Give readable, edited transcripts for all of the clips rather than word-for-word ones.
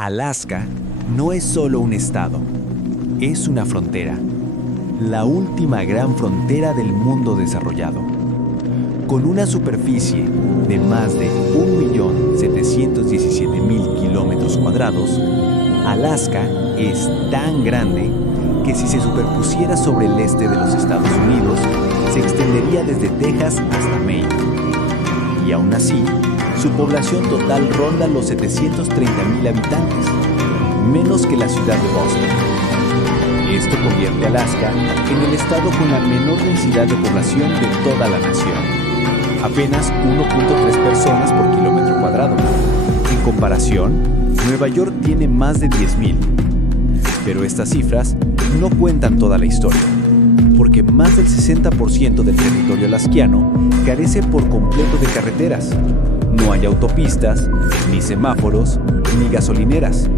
Alaska no es solo un estado, es una frontera, la última gran frontera del mundo desarrollado. Con una superficie de más de 1.717.000 kilómetros cuadrados, Alaska es tan grande que si se superpusiera sobre el este de los Estados Unidos, se extendería desde Texas hasta Maine. Y aún así, su población total ronda los 730.000 habitantes, menos que la ciudad de Boston. Esto convierte a Alaska en el estado con la menor densidad de población de toda la nación, apenas 1.3 personas por kilómetro cuadrado. En comparación, Nueva York tiene más de 10.000. Pero estas cifras no cuentan toda la historia, porque más del 60% del territorio alasquiano carece por completo de carreteras. No hay autopistas, ni semáforos, ni gasolineras.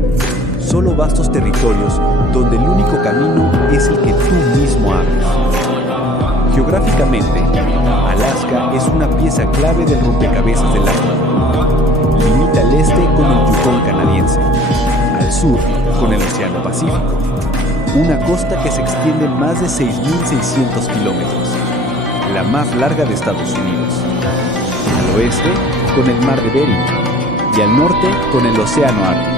Solo vastos territorios donde el único camino es el que tú mismo abres. Geográficamente, Alaska es una pieza clave del rompecabezas del Ártico. Limita al este con el Yukón canadiense, al sur con el Océano Pacífico, una costa que se extiende más de 6.600 kilómetros, la más larga de Estados Unidos. Al oeste con el Mar de Bering y al norte con el Océano Ártico.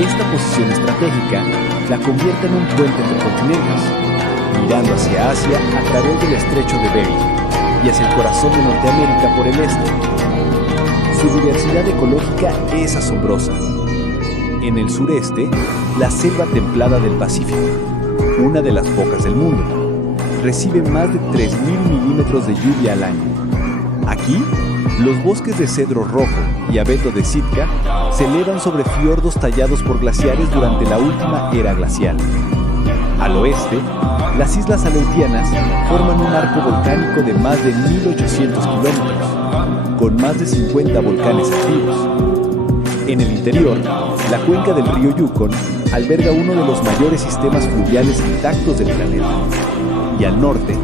Esta posición estratégica la convierte en un puente entre continentes, mirando hacia Asia a través del estrecho de Bering y hacia el corazón de Norteamérica por el este. Su diversidad ecológica es asombrosa. En el sureste, la selva templada del Pacífico, una de las pocas del mundo, recibe más de 3.000 milímetros de lluvia al año. Aquí, los bosques de cedro rojo y abeto de Sitka se elevan sobre fiordos tallados por glaciares durante la última era glacial. Al oeste, las islas Aleutianas forman un arco volcánico de más de 1.800 kilómetros, con más de 50 volcanes activos. En el interior, la cuenca del río Yukon alberga uno de los mayores sistemas fluviales intactos del planeta. Y al norte,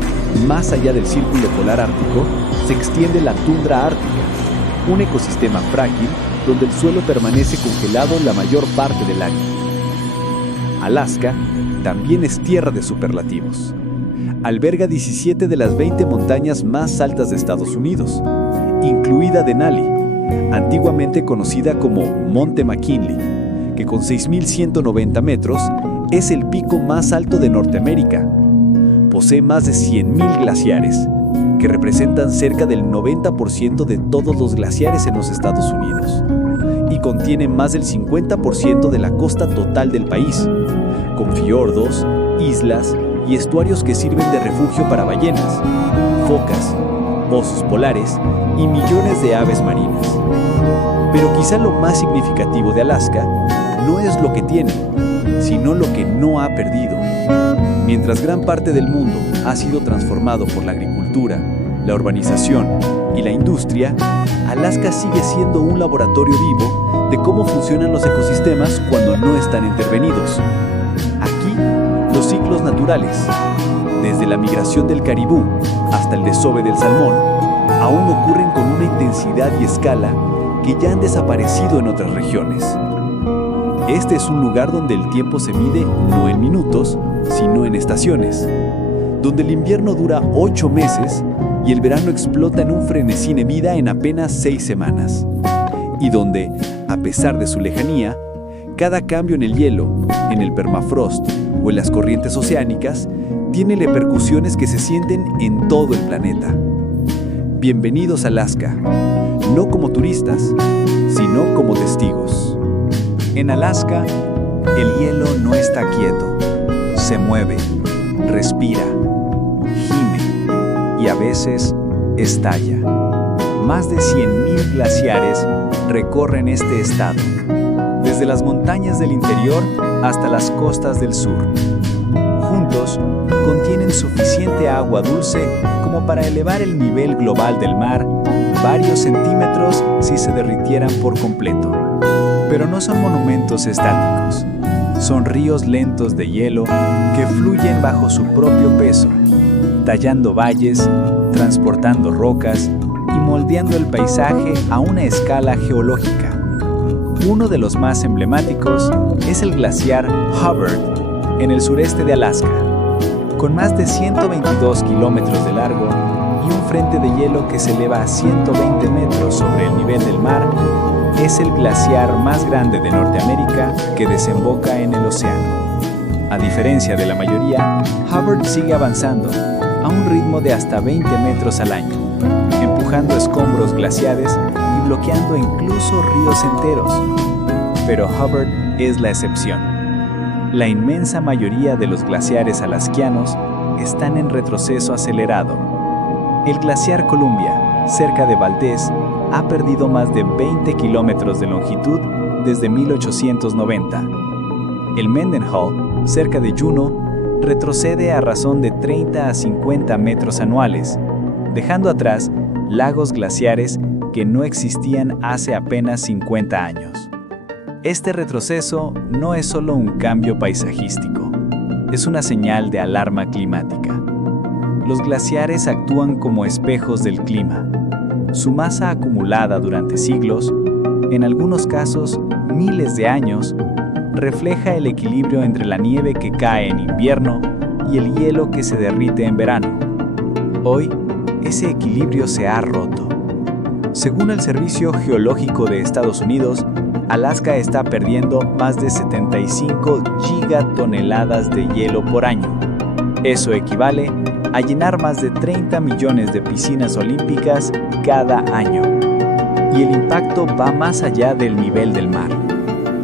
más allá del círculo polar ártico, se extiende la tundra ártica, un ecosistema frágil donde el suelo permanece congelado la mayor parte del año. Alaska también es tierra de superlativos. Alberga 17 de las 20 montañas más altas de Estados Unidos, incluida Denali, antiguamente conocida como Monte McKinley, que con 6.190 metros es el pico más alto de Norteamérica. Posee más de 100.000 glaciares, que representan cerca del 90% de todos los glaciares en los Estados Unidos, y contiene más del 50% de la costa total del país, con fiordos, islas y estuarios que sirven de refugio para ballenas, focas, osos polares y millones de aves marinas. Pero quizá lo más significativo de Alaska no es lo que tiene, sino lo que no ha perdido. Mientras gran parte del mundo ha sido transformado por la agricultura, la urbanización y la industria, Alaska sigue siendo un laboratorio vivo de cómo funcionan los ecosistemas cuando no están intervenidos. Aquí, los ciclos naturales, desde la migración del caribú hasta el desove del salmón, aún ocurren con una intensidad y escala que ya han desaparecido en otras regiones. Este es un lugar donde el tiempo se mide no en minutos, sino en estaciones, donde el invierno dura 8 meses y el verano explota en un frenesí de vida en apenas 6 semanas, y donde, a pesar de su lejanía, cada cambio en el hielo, en el permafrost o en las corrientes oceánicas tiene repercusiones que se sienten en todo el planeta. Bienvenidos a Alaska, no como turistas, sino como testigos. En Alaska, el hielo no está quieto, se mueve, respira, gime y a veces estalla. Más de 100.000 glaciares recorren este estado, desde las montañas del interior hasta las costas del sur. Juntos, contienen suficiente agua dulce como para elevar el nivel global del mar varios centímetros si se derritieran por completo. Pero no son monumentos estáticos, son ríos lentos de hielo que fluyen bajo su propio peso, tallando valles, transportando rocas y moldeando el paisaje a una escala geológica. Uno de los más emblemáticos es el glaciar Hubbard, en el sureste de Alaska. Con más de 122 kilómetros de largo y un frente de hielo que se eleva a 120 metros sobre el nivel del mar, es el glaciar más grande de Norteamérica que desemboca en el océano. A diferencia de la mayoría, Hubbard sigue avanzando a un ritmo de hasta 20 metros al año, empujando escombros glaciares y bloqueando incluso ríos enteros. Pero Hubbard es la excepción. La inmensa mayoría de los glaciares alaskianos están en retroceso acelerado. El glaciar Columbia, cerca de Valdez, ha perdido más de 20 kilómetros de longitud desde 1890. El Mendenhall, cerca de Juneau, retrocede a razón de 30 a 50 metros anuales, dejando atrás lagos glaciares que no existían hace apenas 50 años. Este retroceso no es solo un cambio paisajístico, es una señal de alarma climática. Los glaciares actúan como espejos del clima. Su masa acumulada durante siglos, en algunos casos miles de años, refleja el equilibrio entre la nieve que cae en invierno y el hielo que se derrite en verano. Hoy, ese equilibrio se ha roto. Según el Servicio Geológico de Estados Unidos, Alaska está perdiendo más de 75 gigatoneladas de hielo por año. Eso equivale a llenar más de 30 millones de piscinas olímpicas cada año. Y el impacto va más allá del nivel del mar.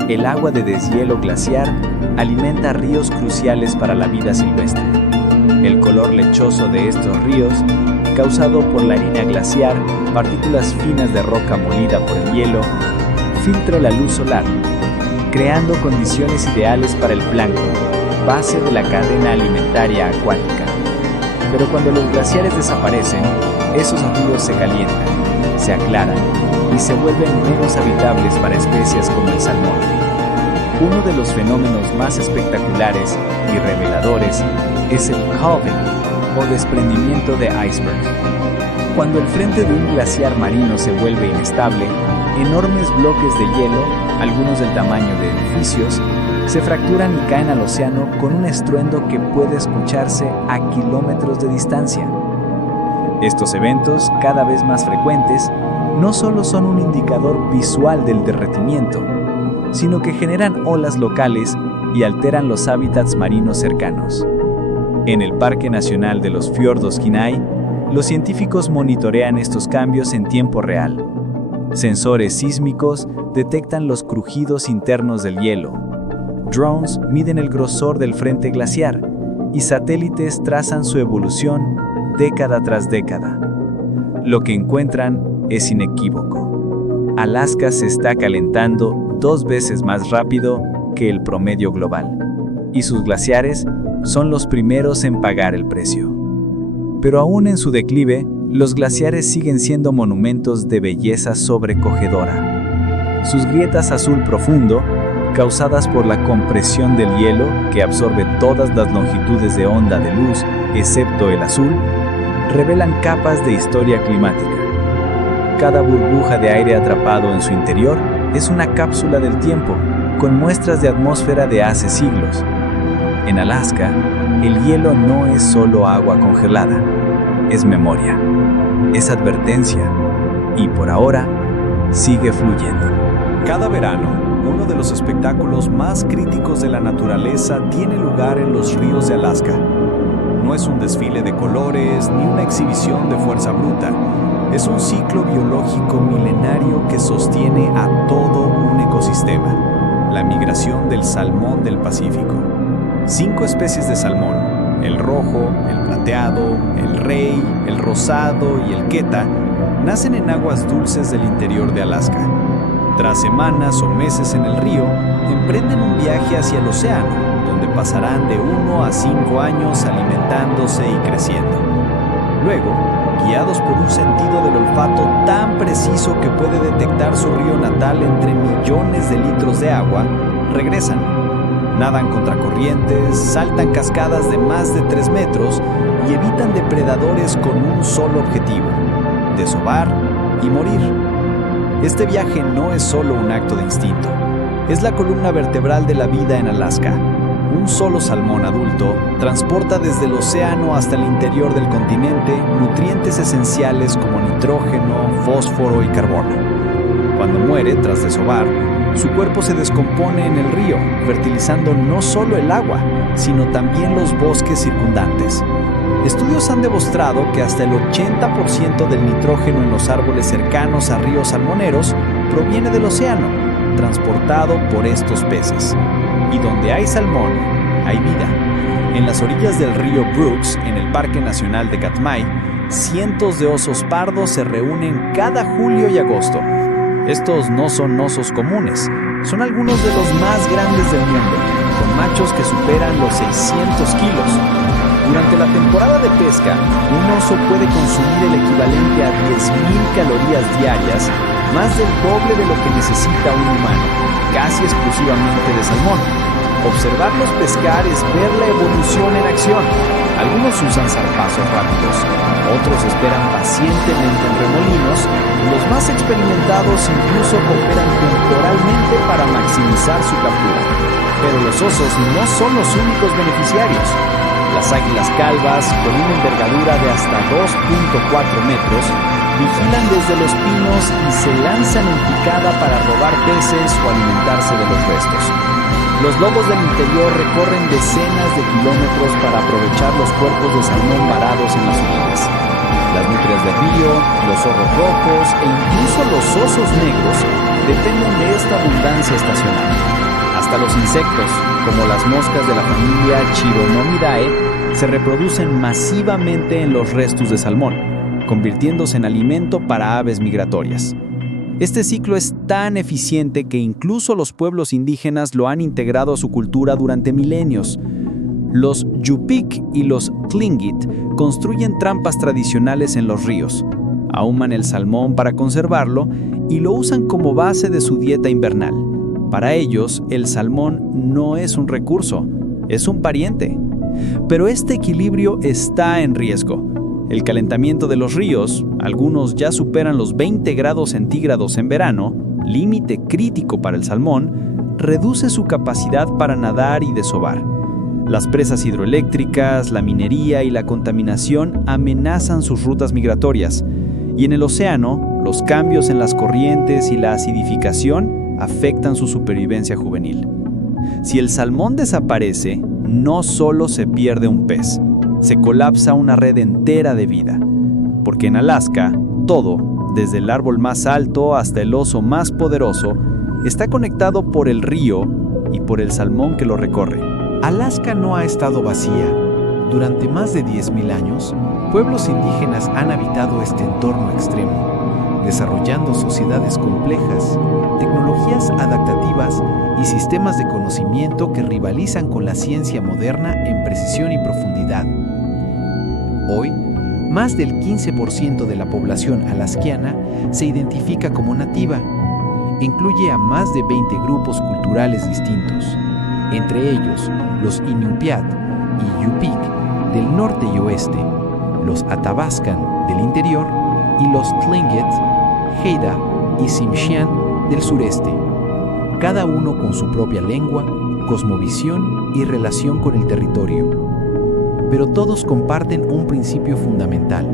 El agua de deshielo glaciar alimenta ríos cruciales para la vida silvestre. El color lechoso de estos ríos, causado por la harina glaciar, partículas finas de roca molida por el hielo, filtra la luz solar, creando condiciones ideales para el plancton, base de la cadena alimentaria acuática. Pero cuando los glaciares desaparecen, esos ríos se calientan, se aclaran y se vuelven menos habitables para especies como el salmón. Uno de los fenómenos más espectaculares y reveladores es el calving, o desprendimiento de iceberg. Cuando el frente de un glaciar marino se vuelve inestable, enormes bloques de hielo, algunos del tamaño de edificios, se fracturan y caen al océano con un estruendo que puede escucharse a kilómetros de distancia. Estos eventos, cada vez más frecuentes, no solo son un indicador visual del derretimiento, sino que generan olas locales y alteran los hábitats marinos cercanos. En el Parque Nacional de los Fiordos Kenai, los científicos monitorean estos cambios en tiempo real. Sensores sísmicos detectan los crujidos internos del hielo. Drones miden el grosor del frente glaciar y satélites trazan su evolución década tras década. Lo que encuentran es inequívoco. Alaska se está calentando 2 veces más rápido que el promedio global, y sus glaciares son los primeros en pagar el precio. Pero aún en su declive, los glaciares siguen siendo monumentos de belleza sobrecogedora. Sus grietas azul profundo, causadas por la compresión del hielo que absorbe todas las longitudes de onda de luz, excepto el azul, revelan capas de historia climática. Cada burbuja de aire atrapado en su interior es una cápsula del tiempo, con muestras de atmósfera de hace siglos. En Alaska, el hielo no es solo agua congelada, es memoria, es advertencia, y por ahora, sigue fluyendo. Cada verano, uno de los espectáculos más críticos de la naturaleza tiene lugar en los ríos de Alaska. No es un desfile de colores ni una exhibición de fuerza bruta. Es un ciclo biológico milenario que sostiene a todo un ecosistema. La migración del salmón del Pacífico. 5 especies de salmón, el rojo, el plateado, el rey, el rosado y el queta, nacen en aguas dulces del interior de Alaska. Tras semanas o meses en el río, emprenden un viaje hacia el océano, donde pasarán de 1 a 5 años alimentándose y creciendo. Luego, guiados por un sentido del olfato tan preciso que puede detectar su río natal entre millones de litros de agua, regresan. Nadan contra corrientes, saltan cascadas de más de 3 metros y evitan depredadores con un solo objetivo: desovar y morir. Este viaje no es solo un acto de instinto, es la columna vertebral de la vida en Alaska. Un solo salmón adulto transporta desde el océano hasta el interior del continente nutrientes esenciales como nitrógeno, fósforo y carbono. Cuando muere tras desovar, su cuerpo se descompone en el río, fertilizando no solo el agua, sino también los bosques circundantes. Estudios han demostrado que hasta el 80% del nitrógeno en los árboles cercanos a ríos salmoneros proviene del océano, transportado por estos peces. Y donde hay salmón, hay vida. En las orillas del río Brooks, en el Parque Nacional de Katmai, cientos de osos pardos se reúnen cada julio y agosto. Estos no son osos comunes, son algunos de los más grandes del mundo, con machos que superan los 600 kilos. Durante la temporada de pesca, un oso puede consumir el equivalente a 10.000 calorías diarias, más del doble de lo que necesita un humano, casi exclusivamente de salmón. Observarlos pescar es ver la evolución en acción. Algunos usan zarpazos rápidos, otros esperan pacientemente en remolinos, y los más experimentados incluso cooperan temporalmente para maximizar su captura. Pero los osos no son los únicos beneficiarios. Las águilas calvas, con una envergadura de hasta 2.4 metros, vigilan desde los pinos y se lanzan en picada para robar peces o alimentarse de los restos. Los lobos del interior recorren decenas de kilómetros para aprovechar los cuerpos de salmón varados en las orillas. Las nutrias de río, los zorros rojos e incluso los osos negros dependen de esta abundancia estacional. Hasta los insectos, como las moscas de la familia Chironomidae, se reproducen masivamente en los restos de salmón, convirtiéndose en alimento para aves migratorias. Este ciclo es tan eficiente que incluso los pueblos indígenas lo han integrado a su cultura durante milenios. Los Yupik y los Tlingit construyen trampas tradicionales en los ríos, ahuman el salmón para conservarlo y lo usan como base de su dieta invernal. Para ellos, el salmón no es un recurso, es un pariente. Pero este equilibrio está en riesgo. El calentamiento de los ríos, algunos ya superan los 20 grados centígrados en verano, límite crítico para el salmón, reduce su capacidad para nadar y desovar. Las presas hidroeléctricas, la minería y la contaminación amenazan sus rutas migratorias. Y en el océano, los cambios en las corrientes y la acidificación afectan su supervivencia juvenil. Si el salmón desaparece, no solo se pierde un pez, se colapsa una red entera de vida. Porque en Alaska, todo, desde el árbol más alto hasta el oso más poderoso, está conectado por el río y por el salmón que lo recorre. Alaska no ha estado vacía. Durante más de 10.000 años, pueblos indígenas han habitado este entorno extremo, desarrollando sociedades complejas, tecnologías adaptativas y sistemas de conocimiento que rivalizan con la ciencia moderna en precisión y profundidad. Hoy, más del 15% de la población alaskiana se identifica como nativa. Incluye a más de 20 grupos culturales distintos, entre ellos los Inupiat y Yupik del norte y oeste, los Athabascan del interior y los Tlingit, Haida y Tsimshian del sureste, cada uno con su propia lengua, cosmovisión y relación con el territorio. Pero todos comparten un principio fundamental: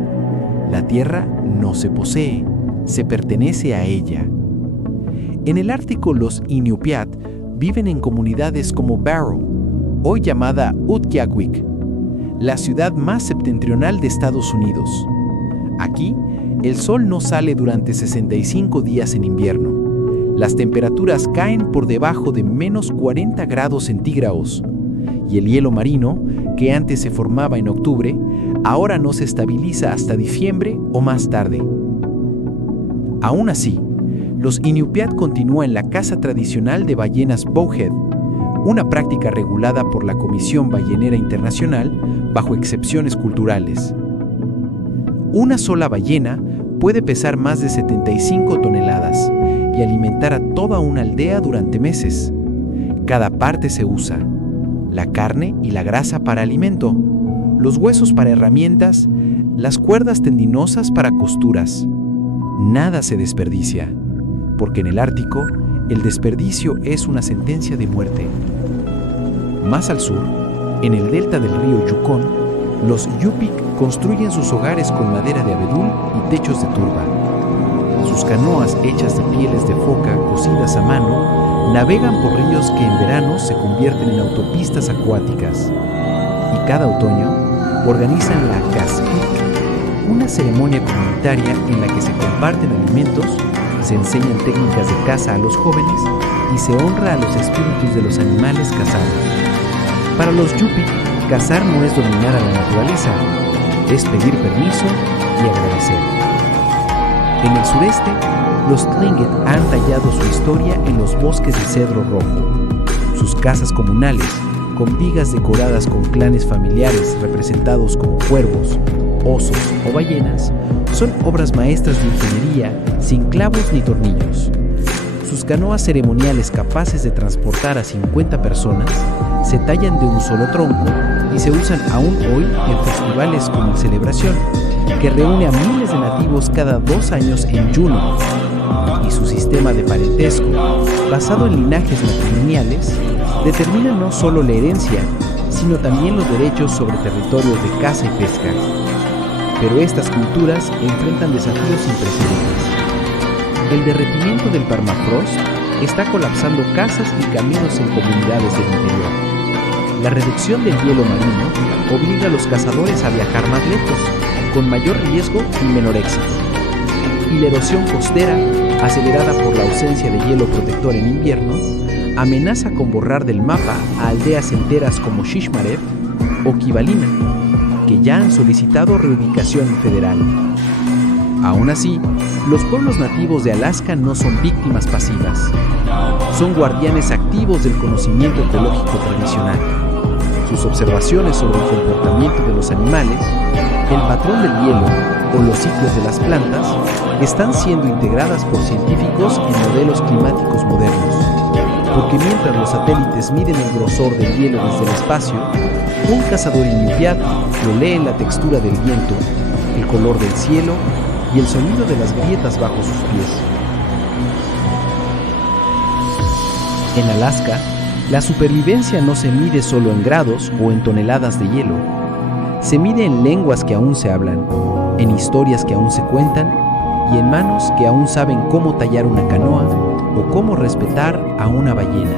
la tierra no se posee, se pertenece a ella. En el Ártico, los Inupiat viven en comunidades como Barrow, hoy llamada Utqiagvik, la ciudad más septentrional de Estados Unidos. Aquí, el sol no sale durante 65 días en invierno. Las temperaturas caen por debajo de menos 40 grados centígrados y el hielo marino, que antes se formaba en octubre, ahora no se estabiliza hasta diciembre o más tarde. Aún así, los Inupiat continúan la caza tradicional de ballenas bowhead, una práctica regulada por la Comisión Ballenera Internacional bajo excepciones culturales. Una sola ballena puede pesar más de 75 toneladas y alimentar a toda una aldea durante meses. Cada parte se usa: la carne y la grasa para alimento, los huesos para herramientas, las cuerdas tendinosas para costuras. Nada se desperdicia. porque en el Ártico el desperdicio es una sentencia de muerte. Más al sur, en el delta del río Yukón, los Yupik construyen sus hogares con madera de abedul y techos de turba. Sus canoas hechas de pieles de foca cocidas a mano navegan por ríos que en verano se convierten en autopistas acuáticas. Y cada otoño organizan la Kaspik, una ceremonia comunitaria en la que se comparten alimentos, se enseñan técnicas de caza a los jóvenes y se honra a los espíritus de los animales cazados. Para los Yupik, cazar no es dominar a la naturaleza, es pedir permiso y agradecer. En el sureste, los Tlingit han tallado su historia en los bosques de cedro rojo. Sus casas comunales, con vigas decoradas con clanes familiares representados como cuervos, osos o ballenas, son obras maestras de ingeniería sin clavos ni tornillos. Sus canoas ceremoniales capaces de transportar a 50 personas se tallan de un solo tronco y se usan aún hoy en festivales como el Celebración, que reúne a miles de nativos cada 2 años en Juneau. Y su sistema de parentesco, basado en linajes matrimoniales, determina no solo la herencia, sino también los derechos sobre territorios de caza y pesca. Pero estas culturas enfrentan desafíos sin precedentes. El derretimiento del permafrost está colapsando casas y caminos en comunidades del interior. La reducción del hielo marino obliga a los cazadores a viajar más lejos, con mayor riesgo y menor éxito. Y la erosión costera, acelerada por la ausencia de hielo protector en invierno, amenaza con borrar del mapa a aldeas enteras como Shishmaref o Kivalina, que ya han solicitado reubicación federal. Aún así, los pueblos nativos de Alaska no son víctimas pasivas. Son guardianes activos del conocimiento ecológico tradicional. Sus observaciones sobre el comportamiento de los animales, el patrón del hielo o los ciclos de las plantas están siendo integradas por científicos en modelos climáticos modernos. Porque mientras los satélites miden el grosor del hielo desde el espacio, un cazador iniciado lo lee en la textura del viento, el color del cielo y el sonido de las grietas bajo sus pies. En Alaska, la supervivencia no se mide solo en grados o en toneladas de hielo. Se mide en lenguas que aún se hablan, en historias que aún se cuentan y en manos que aún saben cómo tallar una canoa o cómo respetar a una ballena.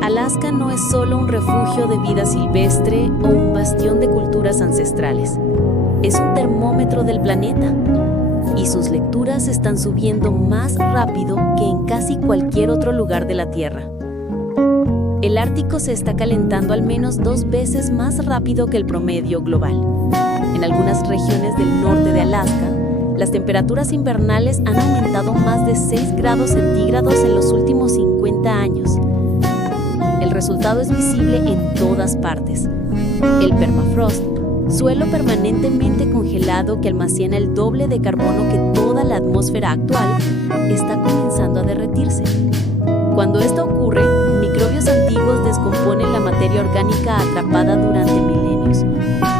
Alaska no es solo un refugio de vida silvestre o un bastión de culturas ancestrales. Es un termómetro del planeta. Y sus lecturas están subiendo más rápido que en casi cualquier otro lugar de la Tierra. El Ártico se está calentando al menos 2 veces más rápido que el promedio global. En algunas regiones del norte de Alaska, las temperaturas invernales han aumentado más de 6 grados centígrados en los últimos 50 años. El resultado es visible en todas partes. El permafrost, suelo permanentemente congelado que almacena el doble de carbono que toda la atmósfera actual, está comenzando a derretirse. Cuando esto ocurre, microbios antiguos descomponen la materia orgánica atrapada durante milenios,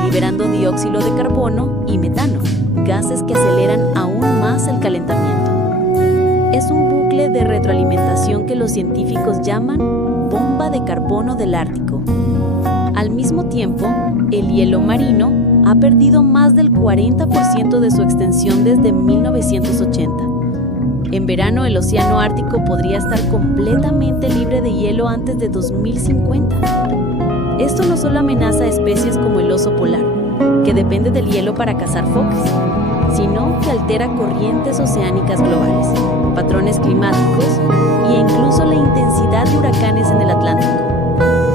liberando dióxido de carbono y metano, gases que aceleran aún más el calentamiento. Es un bucle de retroalimentación que los científicos llaman bomba de carbono del Ártico. Al mismo tiempo, el hielo marino ha perdido más del 40% de su extensión desde 1980. En verano, el océano Ártico podría estar completamente libre de hielo antes de 2050. Esto no solo amenaza a especies como el oso polar, que depende del hielo para cazar focas, sino que altera corrientes oceánicas globales, patrones climáticos e incluso la intensidad de huracanes en el Atlántico.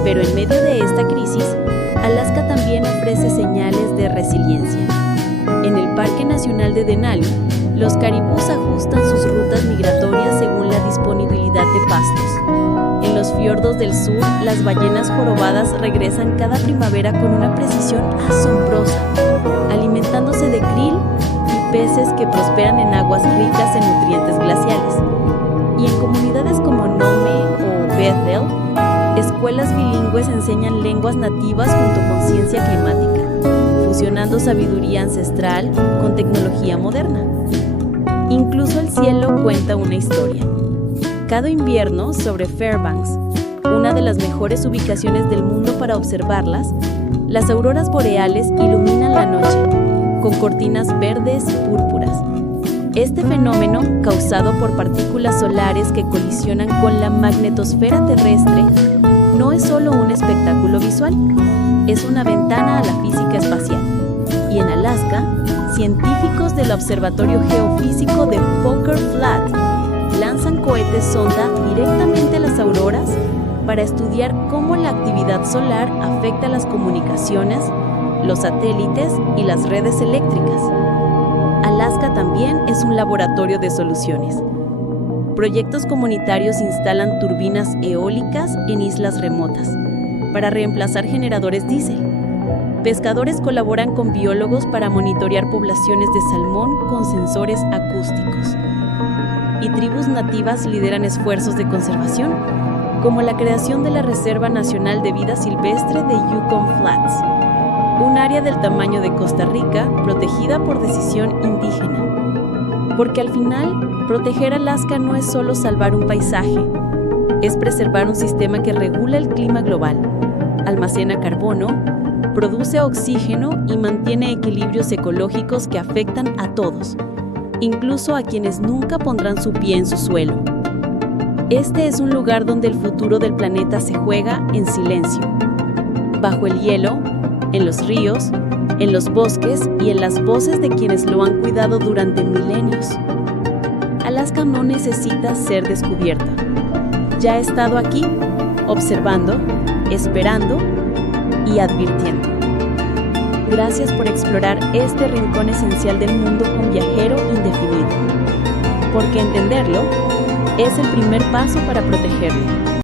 Pero en medio de esta crisis, Alaska también ofrece señales de resiliencia. En el Parque Nacional de Denali, los caribús ajustan sus rutas migratorias según la disponibilidad de pastos. En los fiordos del sur, las ballenas jorobadas regresan cada primavera con una precisión asombrosa, alimentándose de krill y peces que prosperan en aguas ricas en nutrientes glaciales. Y en comunidades como Nome o Bethel, escuelas bilingües enseñan lenguas nativas junto con ciencia climática, fusionando sabiduría ancestral con tecnología moderna. Incluso el cielo cuenta una historia. Cada invierno, sobre Fairbanks, una de las mejores ubicaciones del mundo para observarlas, las auroras boreales iluminan la noche, con cortinas verdes y púrpuras. Este fenómeno, causado por partículas solares que colisionan con la magnetosfera terrestre, no es solo un espectáculo visual, es una ventana a la física espacial. Y en Alaska, científicos del Observatorio Geofísico de Poker Flat lanzan cohetes sonda directamente a las auroras para estudiar cómo la actividad solar afecta las comunicaciones, los satélites y las redes eléctricas. Alaska también es un laboratorio de soluciones. Proyectos comunitarios instalan turbinas eólicas en islas remotas para reemplazar generadores diésel. Pescadores colaboran con biólogos para monitorear poblaciones de salmón con sensores acústicos. Y tribus nativas lideran esfuerzos de conservación, como la creación de la Reserva Nacional de Vida Silvestre de Yukon Flats, un área del tamaño de Costa Rica protegida por decisión indígena. Porque al final, proteger Alaska no es solo salvar un paisaje, es preservar un sistema que regula el clima global, almacena carbono, produce oxígeno y mantiene equilibrios ecológicos que afectan a todos, incluso a quienes nunca pondrán su pie en su suelo. Este es un lugar donde el futuro del planeta se juega en silencio, bajo el hielo, en los ríos, en los bosques y en las voces de quienes lo han cuidado durante milenios. Alaska no necesita ser descubierta. Ya ha estado aquí, observando, esperando y advirtiendo. Gracias por explorar este rincón esencial del mundo con Viajero Indefinido, porque entenderlo es el primer paso para protegerlo.